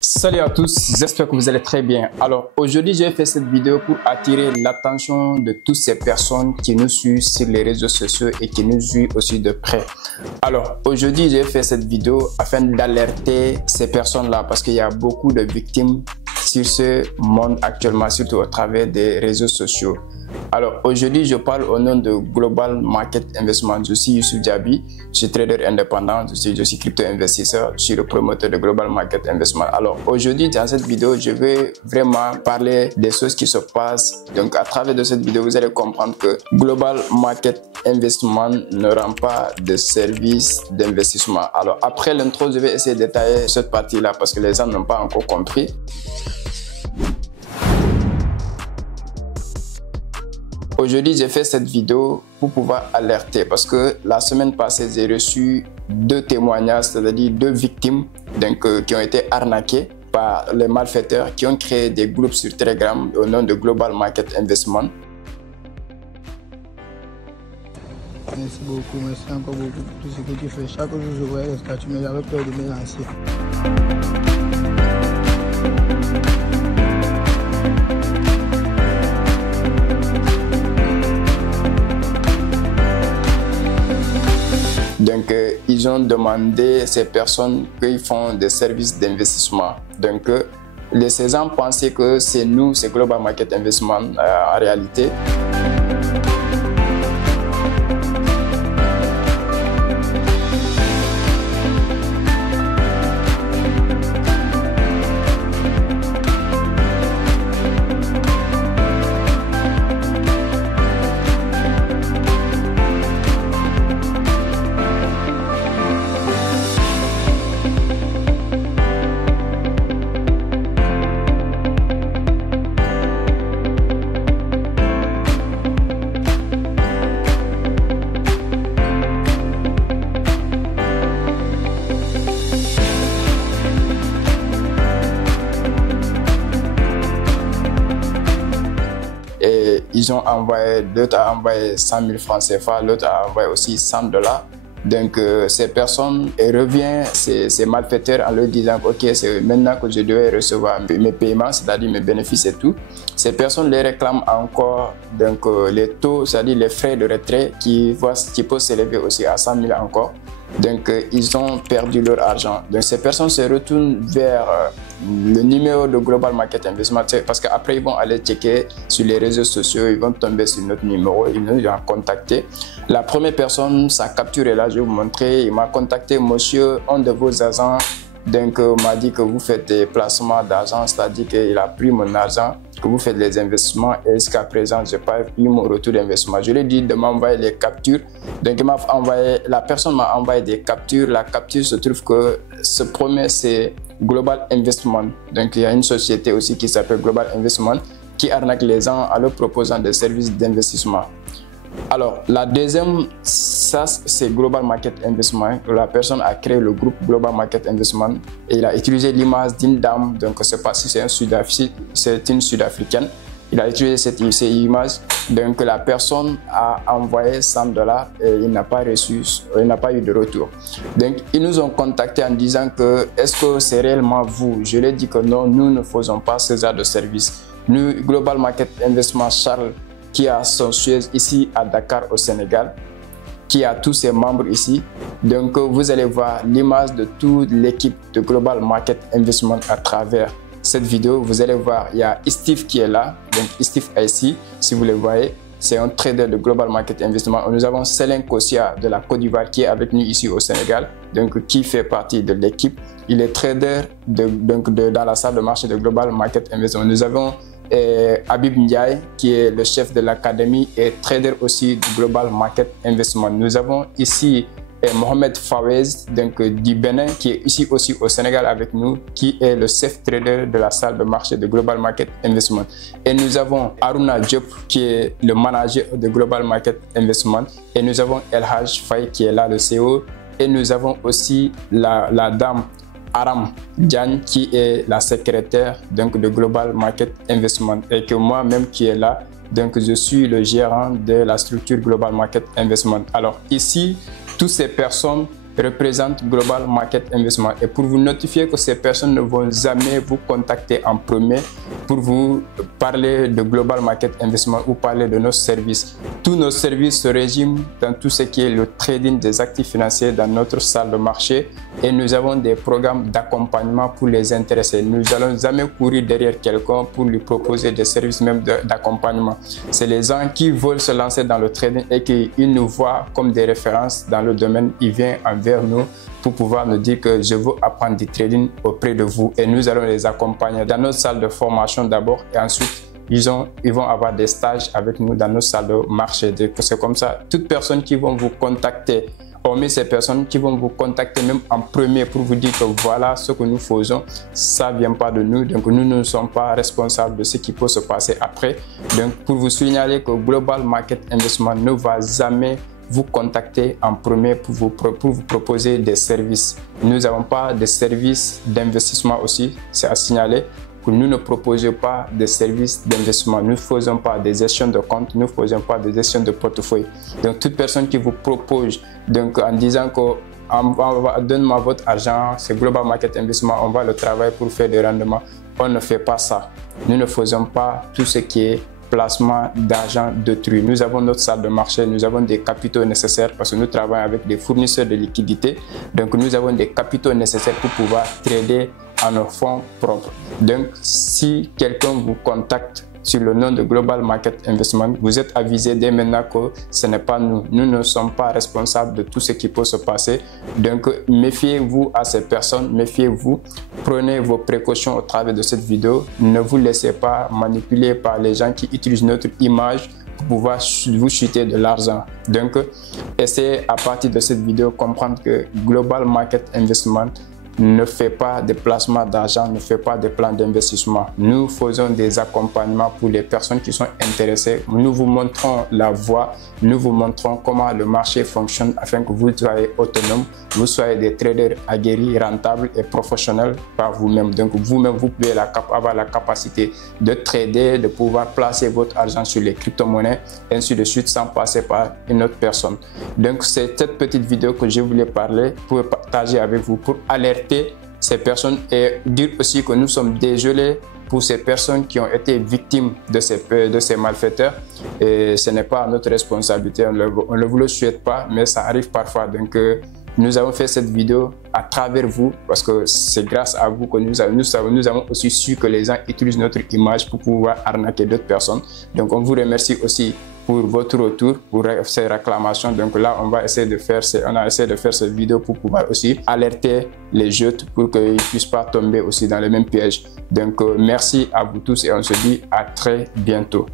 Salut à tous, j'espère que vous allez très bien. Alors aujourd'hui j'ai fait cette vidéo pour attirer l'attention de toutes ces personnes qui nous suivent sur les réseaux sociaux et qui nous suivent aussi de près. Alors aujourd'hui j'ai fait cette vidéo afin d'alerter ces personnes-là parce qu'il y a beaucoup de victimes sur ce monde actuellement, surtout au travers des réseaux sociaux. Alors aujourd'hui je parle au nom de Global Market Investment. Je suis Youssouf Diaby, je suis trader indépendant, je suis crypto-investisseur, je suis le promoteur de Global Market Investment. Alors aujourd'hui dans cette vidéo je vais vraiment parler des choses qui se passent. Donc à travers de cette vidéo vous allez comprendre que Global Market Investment ne rend pas de service d'investissement. Alors après l'intro je vais essayer de détailler cette partie là parce que les gens n'ont pas encore compris. Aujourd'hui, j'ai fait cette vidéo pour pouvoir alerter parce que la semaine passée, j'ai reçu 2 témoignages, c'est-à-dire 2 victimes qui ont été arnaquées par les malfaiteurs qui ont créé des groupes sur Telegram au nom de Global Market Investment. Merci beaucoup, merci encore beaucoup pour tout ce que tu fais. Chaque jour, je voyais les statuts, mais j'avais peur de me lancer. Donc, ils ont demandé ces personnes qu'ils font des services d'investissement. Donc, ces gens pensaient que c'est nous, c'est Global Market Investment en réalité. Ils ont envoyé, l'autre a envoyé 100 000 francs CFA, l'autre a envoyé aussi 100 $. Donc ces personnes reviennent, ces malfaiteurs en leur disant ok, c'est maintenant que je dois recevoir mes paiements, c'est-à-dire mes bénéfices et tout. Ces personnes les réclament encore les taux, c'est-à-dire les frais de retrait qui peuvent s'élever aussi à 100 000 encore. Donc ils ont perdu leur argent. Donc ces personnes se retournent vers le numéro de Global Market Investment parce qu'après ils vont aller checker sur les réseaux sociaux, ils vont tomber sur notre numéro, ils nous ont contacté. La première personne, sa capture est là, je vais vous montrer. Il m'a contacté, monsieur, un de vos agents m'a dit que vous faites des placements d'argent, c'est-à-dire qu'il a pris mon argent, que vous faites les investissements et jusqu'à présent, je n'ai pas eu mon retour d'investissement. Je lui ai dit de m'envoyer les captures. Donc, la personne m'a envoyé des captures. La capture se trouve que ce premier, c'est Global Investment. Donc, il y a une société aussi qui s'appelle Global Investment qui arnaque les gens en leur proposant des services d'investissement. Alors, la deuxième, ça c'est Global Market Investment. La personne a créé le groupe Global Market Investment et il a utilisé l'image d'une dame, donc c'est pas si c'est une Sud-Africaine. Il a utilisé cette image, donc la personne a envoyé 100 $ et il n'a pas reçu, il n'a pas eu de retour. Donc ils nous ont contacté en disant que est-ce que c'est réellement vous? Je leur ai dit que non, nous ne faisons pas ce genre de service. Nous, Global Market Investment Charles, qui a son siège ici à Dakar au Sénégal, qui a tous ses membres ici. Donc vous allez voir l'image de toute l'équipe de Global Market Investment à travers cette vidéo. Vous allez voir, il y a Steve qui est là, donc Steve est ici, si vous le voyez, c'est un trader de Global Market Investment. Nous avons Céline Kossia de la Côte d'Ivoire qui est avec nous ici au Sénégal, donc qui fait partie de l'équipe. Il est trader dans la salle de marché de Global Market Investment. Nous avons Habib Ndiaye qui est le chef de l'académie et trader aussi du Global Market Investment. Nous avons ici Mohamed Fawez du Bénin qui est ici aussi au Sénégal avec nous, qui est le chef trader de la salle de marché de Global Market Investment. Et nous avons Aruna Diop qui est le manager de Global Market Investment. Et nous avons El Haj Faye qui est là, le CEO. Et nous avons aussi la dame Aram Diagne qui est la secrétaire de Global Market Investment et que moi-même qui est là, donc je suis le gérant de la structure Global Market Investment. Alors ici, toutes ces personnes représente Global Market Investment. Et pour vous notifier que ces personnes ne vont jamais vous contacter en premier pour vous parler de Global Market Investment ou parler de nos services. Tous nos services se résument dans tout ce qui est le trading des actifs financiers dans notre salle de marché, et nous avons des programmes d'accompagnement pour les intéressés. Nous n'allons jamais courir derrière quelqu'un pour lui proposer des services même d'accompagnement. C'est les gens qui veulent se lancer dans le trading et qui nous voient comme des références dans le domaine. Ils viennent envers nous pour pouvoir nous dire que je veux apprendre du trading auprès de vous, et nous allons les accompagner dans notre salle de formation d'abord, et ensuite ils vont avoir des stages avec nous dans nos salles de marché. C'est comme ça, toute personne qui vont vous contacter, hormis ces personnes qui vont vous contacter même en premier pour vous dire que voilà ce que nous faisons, ça ne vient pas de nous, donc nous ne sommes pas responsables de ce qui peut se passer après. Donc pour vous signaler que Global Market Investment ne va jamais vous contacter en premier pour vous proposer des services. Nous n'avons pas de services d'investissement aussi, c'est à signaler. Nous ne proposons pas de services d'investissement, nous ne faisons pas des gestions de compte, nous ne faisons pas de gestion de portefeuille. Donc toute personne qui vous propose, donc en disant que donne-moi votre argent, c'est Global Market Investment, on va le travailler pour faire des rendements, on ne fait pas ça. Nous ne faisons pas tout ce qui est placement d'argent d'autrui. Nous avons notre salle de marché, nous avons des capitaux nécessaires parce que nous travaillons avec des fournisseurs de liquidités. Donc nous avons des capitaux nécessaires pour pouvoir trader à nos fonds propres. Donc si quelqu'un vous contacte sur le nom de Global Market Investment, vous êtes avisé dès maintenant que ce n'est pas nous. Nous ne sommes pas responsables de tout ce qui peut se passer. Donc méfiez-vous à ces personnes, méfiez-vous. Prenez vos précautions au travers de cette vidéo. Ne vous laissez pas manipuler par les gens qui utilisent notre image pour pouvoir vous chuter de l'argent. Donc essayez à partir de cette vidéo comprendre que Global Market Investment ne fait pas de placement d'argent, ne fait pas de plan d'investissement. Nous faisons des accompagnements pour les personnes qui sont intéressées. Nous vous montrons la voie, nous vous montrons comment le marché fonctionne afin que vous soyez autonome, vous soyez des traders aguerris, rentables et professionnels par vous-même. Donc vous-même, vous pouvez avoir la capacité de trader, de pouvoir placer votre argent sur les crypto-monnaies, ainsi de suite, sans passer par une autre personne. Donc c'est cette petite vidéo que je voulais parler pour partager avec vous, pour alerter ces personnes et dire aussi que nous sommes désolés pour ces personnes qui ont été victimes de ces malfaiteurs, et ce n'est pas notre responsabilité, on ne vous le souhaite pas, mais ça arrive parfois. Donc nous avons fait cette vidéo à travers vous parce que c'est grâce à vous que nous avons aussi su que les gens utilisent notre image pour pouvoir arnaquer d'autres personnes. Donc on vous remercie aussi pour votre retour, pour ces réclamations. Donc là, on a essayé de faire cette vidéo pour pouvoir aussi alerter les jeunes pour qu'ils ne puissent pas tomber aussi dans les mêmes pièges. Donc merci à vous tous et on se dit à très bientôt.